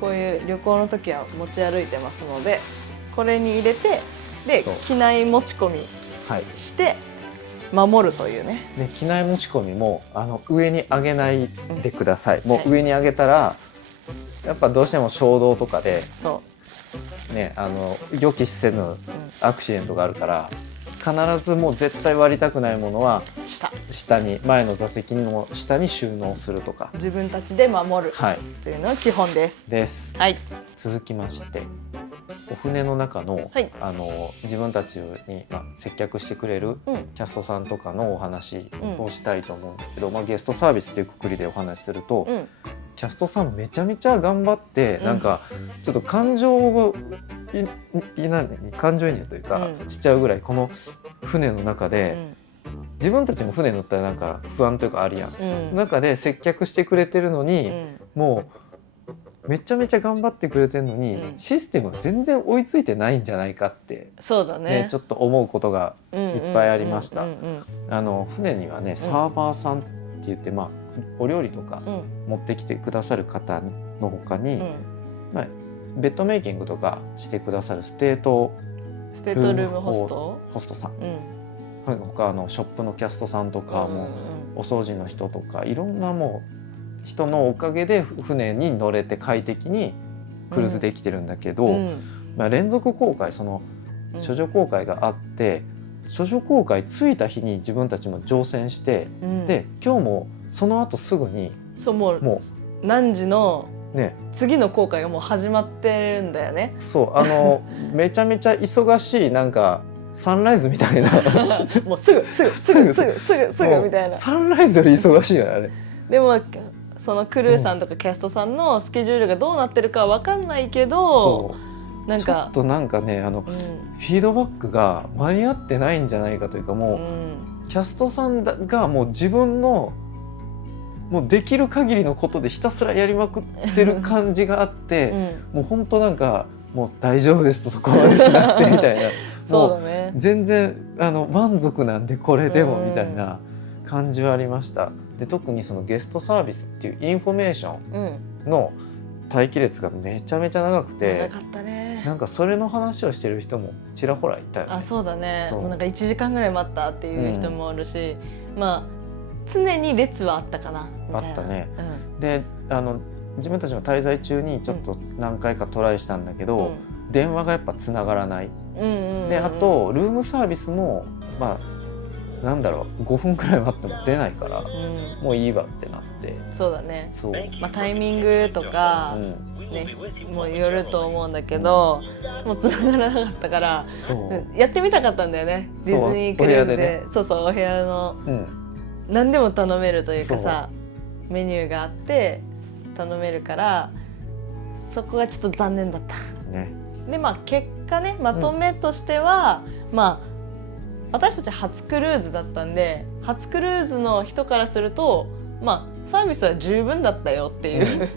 こういう旅行の時は持ち歩いてますので、これに入れてでそう機内持ち込みはい。して守るというね。で機内持ち込みも上に上げないでください。もはいう上に上げたらやっぱどうしても衝動とかでそね予期せぬアクシデントがあるから必ずもう絶対割りたくないものはう下下に前の座席の下に収納するとか。自分たちで守るはいというのが基本です。です。はい続きましてお船の中の、はい自分たちに、接客してくれるうんキャストさんとかのお話をしたいと思うんですけど、ゲストサービスっていうくくりでお話しすると、うんキャストさんめちゃめちゃ頑張って、うんなんかちょっと感情移入というか、うんしちゃうぐらいこの船の中うで、ん自分たちも船乗ったらなんか不安というかあるやん、うん中で接客してくれてるのに、もうめちゃめちゃ頑張ってくれてるのに、うんシステムが全然追いついてないんじゃないかって、そうだねちょっと思うことがいいっぱいありましたうんうん船にはねサーバーさんって言って、お料理とかうん持ってきてくださる方の他に、うんベッドメイキングとかしてくださるステートステートルームホストホストさん、うん他ショップのキャストさんとかも、お掃除の人とかいろんなもう人のおかげで船に乗れて快適にクルーズできてるんだけど、連続航海処女航海があって、処女航海着いた日に自分たちも乗船して、で今日もその後すぐにそうもう何時のね次の航海がもう始まってるんだよね。そうめちゃめちゃ忙しいなんかサンライズみたいなもうすぐみたいな。サンライズより忙しいよねあれ。でもそのクルーさんとかキャストさんのスケジュールがどうなってるかは分かんないけど、なんかちょっとなんかねフィードバックが間に合ってないんじゃないかというか、もう、キャストさんがもう自分のもうできる限りのことでひたすらやりまくってる感じがあって、もう本当なんかもう大丈夫ですとそこまでしなくてみたいなそうだね、全然満足なんでこれでもみたいな感じはありました。で特にそのゲストサービスっていうインフォメーションの待機列がめちゃめちゃ長くて、長かったね。なんかそれの話をしてる人もちらほらいたよね。あ、そうだね。そうもうなんか1時間ぐらい待ったっていう人もおるし、まあ常に列はあったかなみたいな。あったね。で自分たちの滞在中にちょっと何回かトライしたんだけど、電話がやっぱつながらない。であとルームサービスもなんだろう5分くらい待っても出ないから、もういいわってなって。そうだね。そう、タイミングとか、ね、もうよると思うんだけど、もう繋がらなかったからやってみたかったんだよね。ディズニークルーズで、そうそうお部屋の、何でも頼めるというかさ、メニューがあって頼めるから、そこがちょっと残念だった。ね、で結果ね、まとめとしては、私たち初クルーズだったんで、初クルーズの人からするとサービスは十分だったよっていう、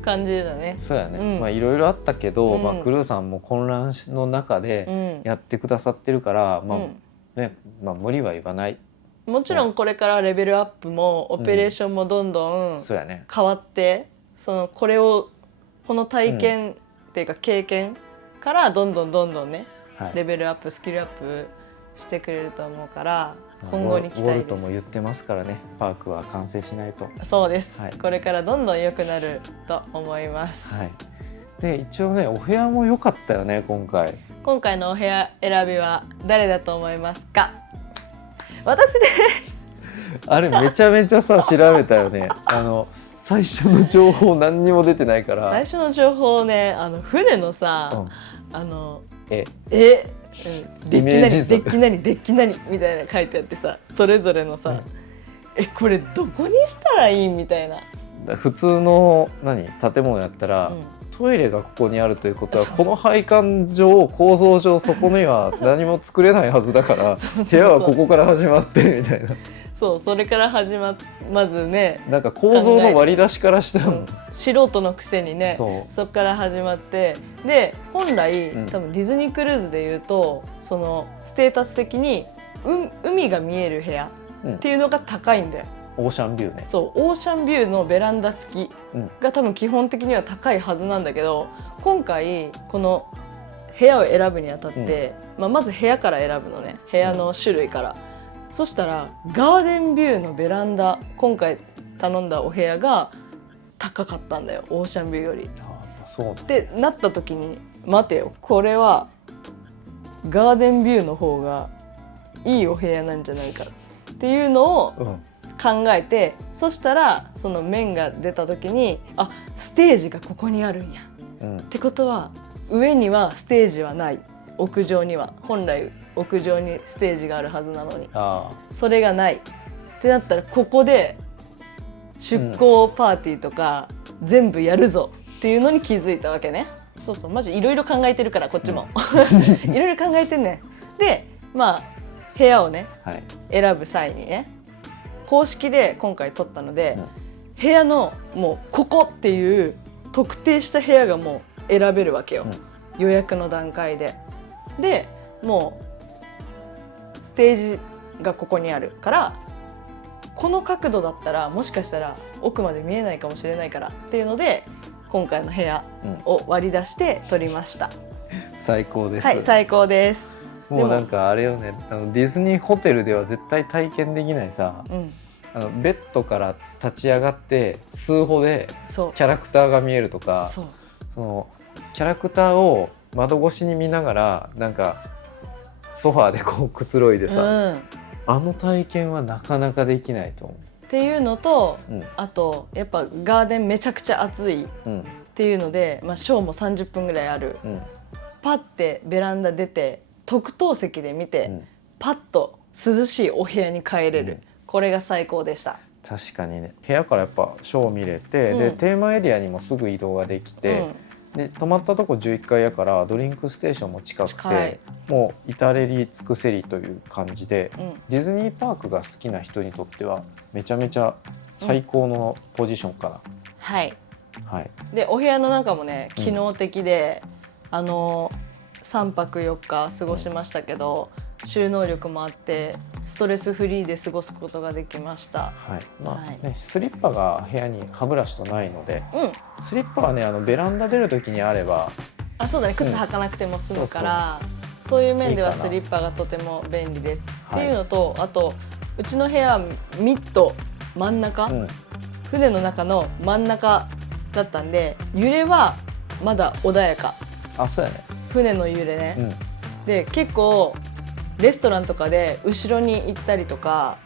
感じだね。そうやね。いろいろあったけど、クルーさんも混乱の中でやってくださってるから、無理は言わない。もちろんこれからレベルアップもオペレーションもどんどん変わって、この体験っていうか経験からどんどんね、レベルアップスキルアップしてくれると思うから、今後に期待です。ウォルトも言ってますからね、パークは完成しないと。そうです、これからどんどん良くなると思います。で一応ね、お部屋も良かったよね。今回のお部屋選びは誰だと思いますか？私です。あれめちゃめちゃ調べたよね。最初の情報何にも出てないから。最初の情報ね、船のさ、デッキ何みたいな書いてあってさ、それぞれのさ、これどこにしたらいいみたいな。普通の建物やったら、トイレがここにあるということは、この配管上構造上そこには何も作れないはずだから部屋はここから始まってみたいな。そうそれからまずねなんか構造の割り出しからしても、素人のくせにねそっから始まって、で本来多分ディズニークルーズでいうとそのステータス的に海が見える部屋っていうのが高いんだよ、オーシャンビューね。そうオーシャンビューのベランダ付きが多分基本的には高いはずなんだけど、今回この部屋を選ぶにあたって、まず部屋から選ぶのね、部屋の種類から、そしたらガーデンビューのベランダ、今回頼んだお部屋が高かったんだよ、オーシャンビューより。そうってなった時に、待てよ、これはガーデンビューの方がいいお部屋なんじゃないかっていうのを考えて、そしたらその面が出た時に、あ、ステージがここにあるんや、ってことは上にはステージはない、屋上には本来屋上にステージがあるはずなのに、それがないってなったら、ここで出航パーティーとか全部やるぞっていうのに気づいたわけね。そうそう、マジいろいろ考えてるからこっちもいろいろ考えてんねん。でまあ部屋をね、選ぶ際にね、公式で今回取ったので、部屋のもうここっていう特定した部屋がもう選べるわけよ、予約の段階で。でもうステージがここにあるから、この角度だったらもしかしたら奥まで見えないかもしれないからっていうので、今回の部屋を割り出して取りました。最高です。はい、最高です。もうなんかあれよね、ディズニーホテルでは絶対体験できないさ、ベッドから立ち上がって数歩でキャラクターが見えるとか、そのキャラクターを窓越しに見ながらなんかソファーでこうくつろいでさ、あの体験はなかなかできないと思う。っていうのと、あとやっぱガーデンめちゃくちゃ暑いっていうので、ショーも30分ぐらいある、パッてベランダ出て特等席で見て、パッと涼しいお部屋に帰れる、これが最高でした。確かにね、部屋からやっぱショー見れて、でテーマエリアにもすぐ移動ができて、で泊まったとこ11階やからドリンクステーションも近くて、もう至れり尽くせりという感じで、ディズニーパークが好きな人にとってはめちゃめちゃ最高のポジションかな。はいでお部屋の中もね機能的で、3泊4日過ごしましたけど、収納力もあってストレスフリーで過ごすことができました。スリッパが部屋に歯ブラシとないので、スリッパはねベランダ出る時にあれば、そうだね、靴履かなくても済むから、そういう面ではスリッパがとても便利です。っていうのと、あとうちの部屋ミッド真ん中、船の中の真ん中だったんで、揺れはまだ穏やか。そうやね、船の揺れね、で結構レストランとかで後ろに行ったりとか、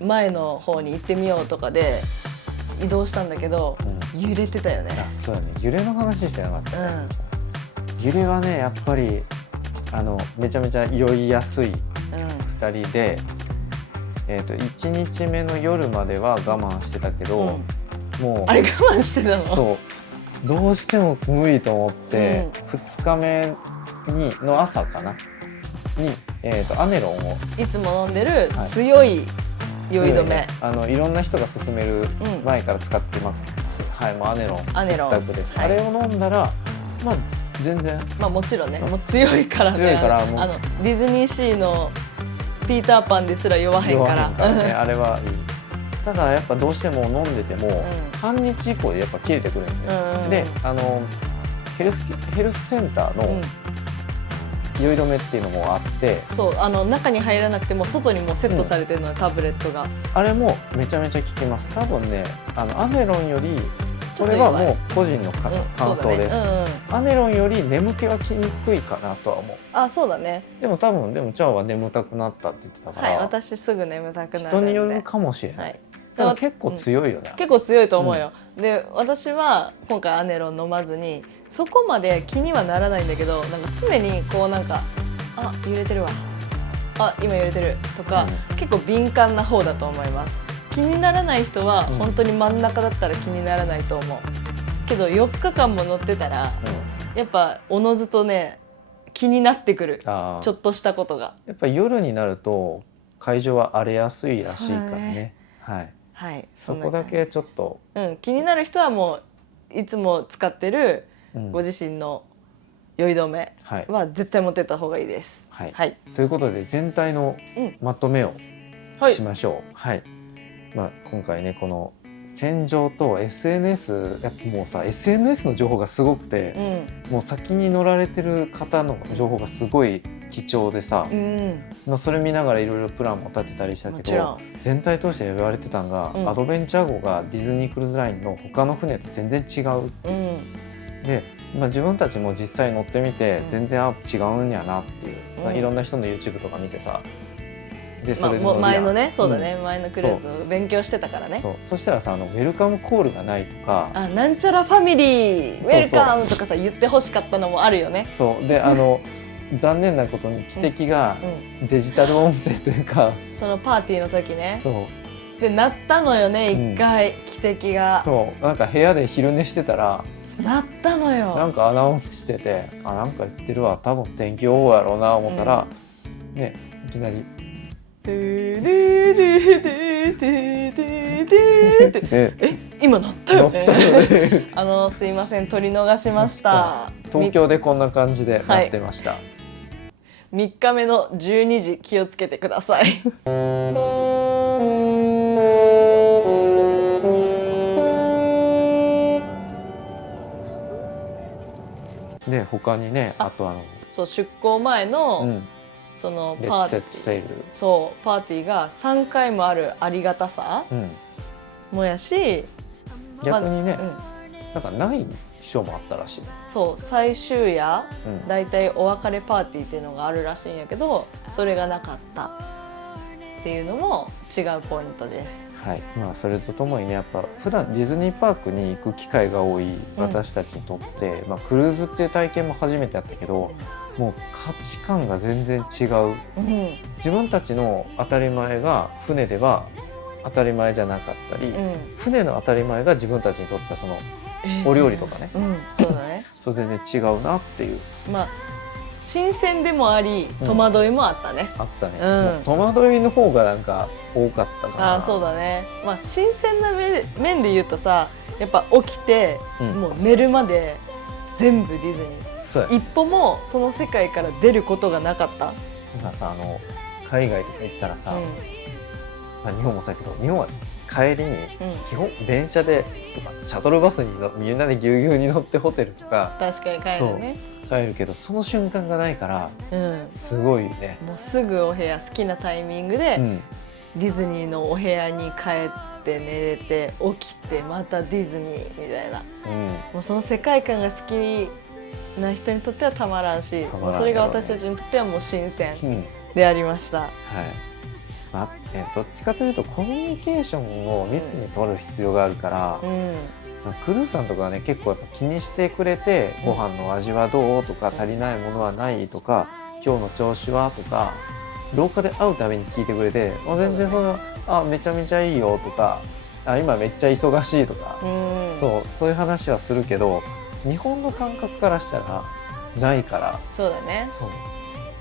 前の方に行ってみようとかで移動したんだけど、揺れてたよね。そうだね、揺れの話してなかったね。揺れはねやっぱりめちゃめちゃ酔いやすい2人で、1日目の夜までは我慢してたけど、もうあれ我慢してたの？そうどうしても無理と思って、2日目の朝かなに、アネロンをいつも飲んでる強い酔い止め、いろんな人が勧める前から使ってます、もうアネロン一択です。あれを飲んだら全然もちろんね、もう強いからね、ディズニーシーのピーターパンですら酔わへんからね、あれはいい。ただやっぱどうしても飲んでても半日以降でやっぱ切れてくるんで、でヘルスセンターの酔い止めっていうのもあって、そう中に入らなくても外にもセットされてるの、タブレットが。あれもめちゃめちゃ効きます。多分ねアネロンより、これはもう個人の感想です、アネロンより眠気はきにくいかなとは思う。そうだね。でもチャオは眠たくなったって言ってたから、私すぐ眠たくなるんで。人によるかもしれない、だから結構強いよね。結構強いと思うよ、で私は今回アネロン飲まずにそこまで気にはならないんだけど、なんか常にこうなんか揺れてるわ、今揺れてるとか、結構敏感な方だと思います。気にならない人は本当に真ん中だったら気にならないと思うけど、4日間も乗ってたら、やっぱおのずとね気になってくる、ちょっとしたことが。やっぱ夜になると会場は荒れやすいらしいからね。はい、はい、そこだけちょっと、気になる人はもういつも使ってるご自身の酔い止めは絶対持ってった方がいいです。はいはい、ということで全体のまとめをしましょう。はい、今回ねこの戦場と SNS、 やっぱもうさ SNS の情報がすごくて、もう先に乗られてる方の情報がすごい貴重でさ、それ見ながらいろいろプランも立てたりしたけど、全体通して言われてたのが、アドベンチャー号がディズニークルーズラインの他の船と全然違う、で、自分たちも実際乗ってみて全然違うんやなっていう、いろんな人の YouTube とか見てさ、でそれで前のね、そうだね、前のクルーズを勉強してたからね。そしたらさ、ウェルカムコールがないとか、なんちゃらファミリーウェルカムとかさ言ってほしかったのもあるよね。そうで残念なことに汽笛がデジタル音声というか、そのパーティーの時ね。で鳴ったのよね、一回汽笛が。そうなんか部屋で昼寝してたら鳴ったのよ。なんかアナウンスしてて、なんか言ってるわ、多分天気予報やろうな思ったら、ね、いきなり今鳴ったよね。すいません、取り逃しました。東京でこんな感じで鳴ってました。3日目の12時気をつけてください。で他にね、あとそう出港前の、そのパーティーが3回もあるありがたさもやし、逆にね、なんかない賞もあったらしい。そう最終夜、だいたいお別れパーティーっていうのがあるらしいんやけど、それがなかったっていうのも違うポイントです。はい、それとともにね、やっぱ普段ディズニーパークに行く機会が多い私たちにとって、クルーズっていう体験も初めてやったけど、もう価値観が全然違う、自分たちの当たり前が船では当たり前じゃなかったり、船の当たり前が自分たちにとってはそのお料理とかね、そうだねそう全然違うなっていう、新鮮でもあり戸惑いもあったね。あったね、戸惑いの方がなんか多かったかな。そうだね。新鮮な面で言うとさ、やっぱ起きて、もう寝るまで全部ディズニー、一歩もその世界から出ることがなかった。今さ海外とか行ったらさ、日本もそうやけど、日本は帰りに基本電車でとかシャトルバスにみんなでぎゅうぎゅうに乗ってホテルとか確かに帰るね。帰るけど、その瞬間がないから、すごいね。もうすぐお部屋好きなタイミングで、ディズニーのお部屋に帰って寝れて起きてまたディズニーみたいな、もうその世界観が好きな人にとってはたまらんし、それが私たちにとってはもう新鮮でありました。どっちかというとコミュニケーションを密に取る必要があるから、クルーさんとかはね結構やっぱ気にしてくれて、ご飯の味はどうとか、足りないものはないとか、今日の調子はとか、廊下で会うたびに聞いてくれて、全然めちゃめちゃいいよとか、今めっちゃ忙しいとか、そういう話はするけど、日本の感覚からしたらないから、そうだね。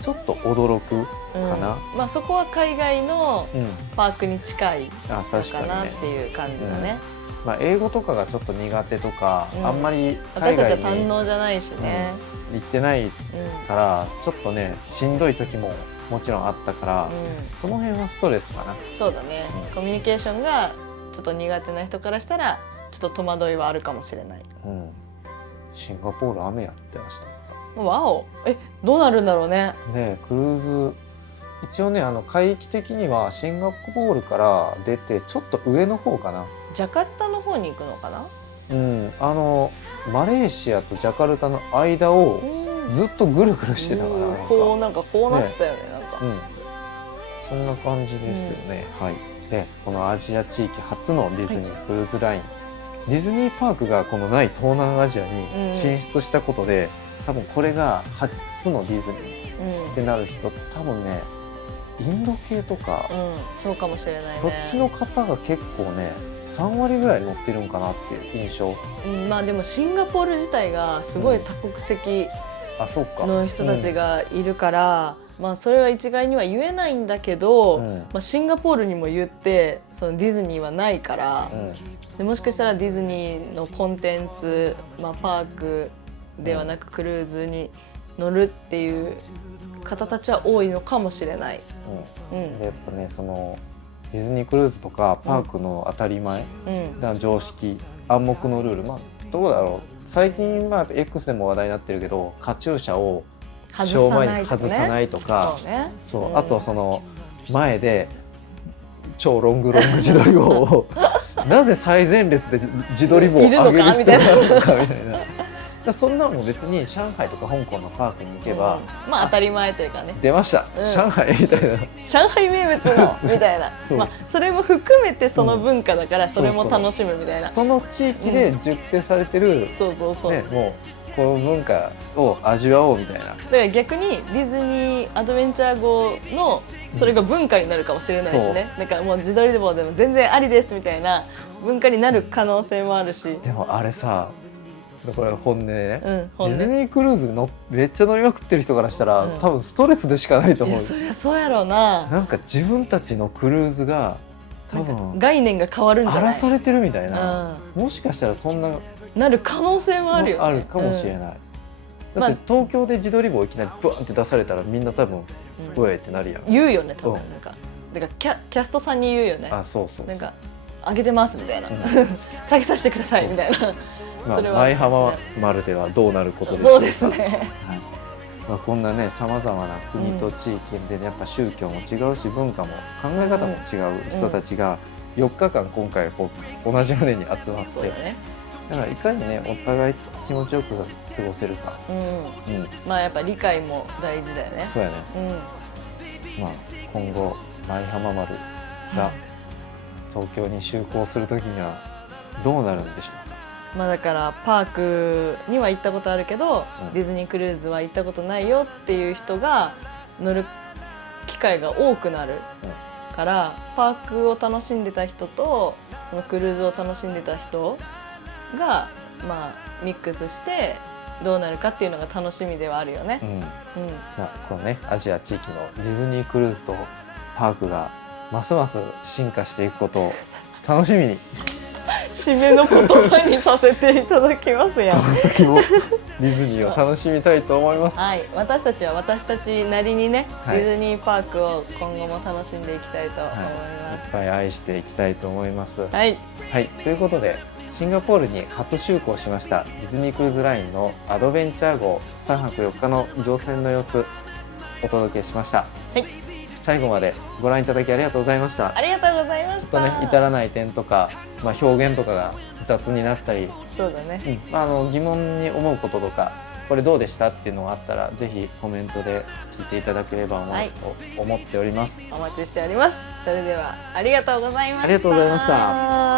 ちょっと驚くかな。そこは海外のパークに近いのかなっていう感じだね。英語とかがちょっと苦手とか、あんまり海外に私たちは堪能じゃないしね、行ってないから、ちょっとねしんどい時ももちろんあったから、その辺はストレスかな。そうだね、コミュニケーションがちょっと苦手な人からしたらちょっと戸惑いはあるかもしれない。シンガポール雨やってましたね。わお、どうなるんだろうね。クルーズ一応ね、海域的にはシンガポールから出てちょっと上の方かな、ジャカルタの方に行くのかな。マレーシアとジャカルタの間をずっとぐるぐるしてたから、なんかこうなってたよね、なんか、そんな感じですよね。でこのアジア地域初のディズニークルーズライン、ディズニーパークがこのない東南アジアに進出したことで、多分これが初のディズニーってなる人、多分ねインド系とか、そうかもしれないね。そっちの方が結構ね3割ぐらい乗ってるんかなっていう印象。でもシンガポール自体がすごい多国籍の人たちがいるから、まあそれは一概には言えないんだけど、まあ、シンガポールにも言ってそのディズニーはないから、でもしかしたらディズニーのコンテンツ、まあ、パークではなくクルーズに乗るっていう方たちは多いのかもしれない。でやっぱねそのディズニークルーズとかパークの当たり前、常識暗黙のルール、まあどうだろう、最近まあ X でも話題になってるけどカチューシャをショー前に外さないとか、そうあとその前で超ロング自撮り棒をなぜ最前列で自撮り棒を上げる必要があるのかみたいなそんなのも別に上海とか香港のパークに行けば、まあ当たり前というかね、出ました、上海みたいな、上海名物のみたいなまあそれも含めてその文化だからそれも楽しむみたいな、その地域で熟成されてる、そうそうそう、ね、もうこの文化を味わおうみたいな。だから逆にディズニーアドベンチャー号のそれが文化になるかもしれないしね、なんかもう自撮り棒でも全然ありですみたいな文化になる可能性もあるし。でもあれさ、これ本音でね、ディズニークルーズのめっちゃ乗りまくってる人からしたら、多分ストレスでしかないと思う。そりゃそうやろうな。なんか自分たちのクルーズが多分概念が変わるんじゃない、荒らされてるみたいな、もしかしたらそんなる可能性もあるよね。あるかもしれない、だって東京で自撮り棒いきなりブワンって出されたらみんな多分うえってなるやん。言うよね多分、なんかだからキャストさんに言うよね。あ、そうそう、なんかあげてますみたいな、下げさせてくださいみたいな。まあ、舞浜丸ではどうなることでしょうか。そうですね、まあ、こんなねさまざまな国と地域で、ね、やっぱ宗教も違うし文化も考え方も違う人たちが4日間今回こう同じ船に集まって、だからいかにねお互い気持ちよく過ごせるか、まあやっぱ理解も大事だよね。そうやね、まあ、今後舞浜丸が東京に就航する時にはどうなるんでしょうか。まあだからパークには行ったことあるけど、ディズニークルーズは行ったことないよっていう人が乗る機会が多くなるから、パークを楽しんでた人とそのクルーズを楽しんでた人がまあミックスしてどうなるかっていうのが楽しみではあるよね。まあこのねアジア地域のディズニークルーズとパークがますます進化していくことを楽しみに締めの言葉にさせていただきますやん。この先もディズニーを楽しみたいと思います。はい、私たちは私たちなりにね、ディズニーパークを今後も楽しんでいきたいと思います。いっぱい愛していきたいと思います。はい、はい、ということでシンガポールに初就航しましたディズニークルーズラインのアドベンチャー号3泊4日の乗船の様子お届けしました。はい、最後までご覧いただきありがとうございました。ありがとうございました。ちょっとね至らない点とか、まあ、表現とかが雑になったり、そうだね、疑問に思うこととかこれどうでしたっていうのがあったらぜひコメントで聞いていただければ思っております。お待ちしております。それではありがとうございました。ありがとうございました。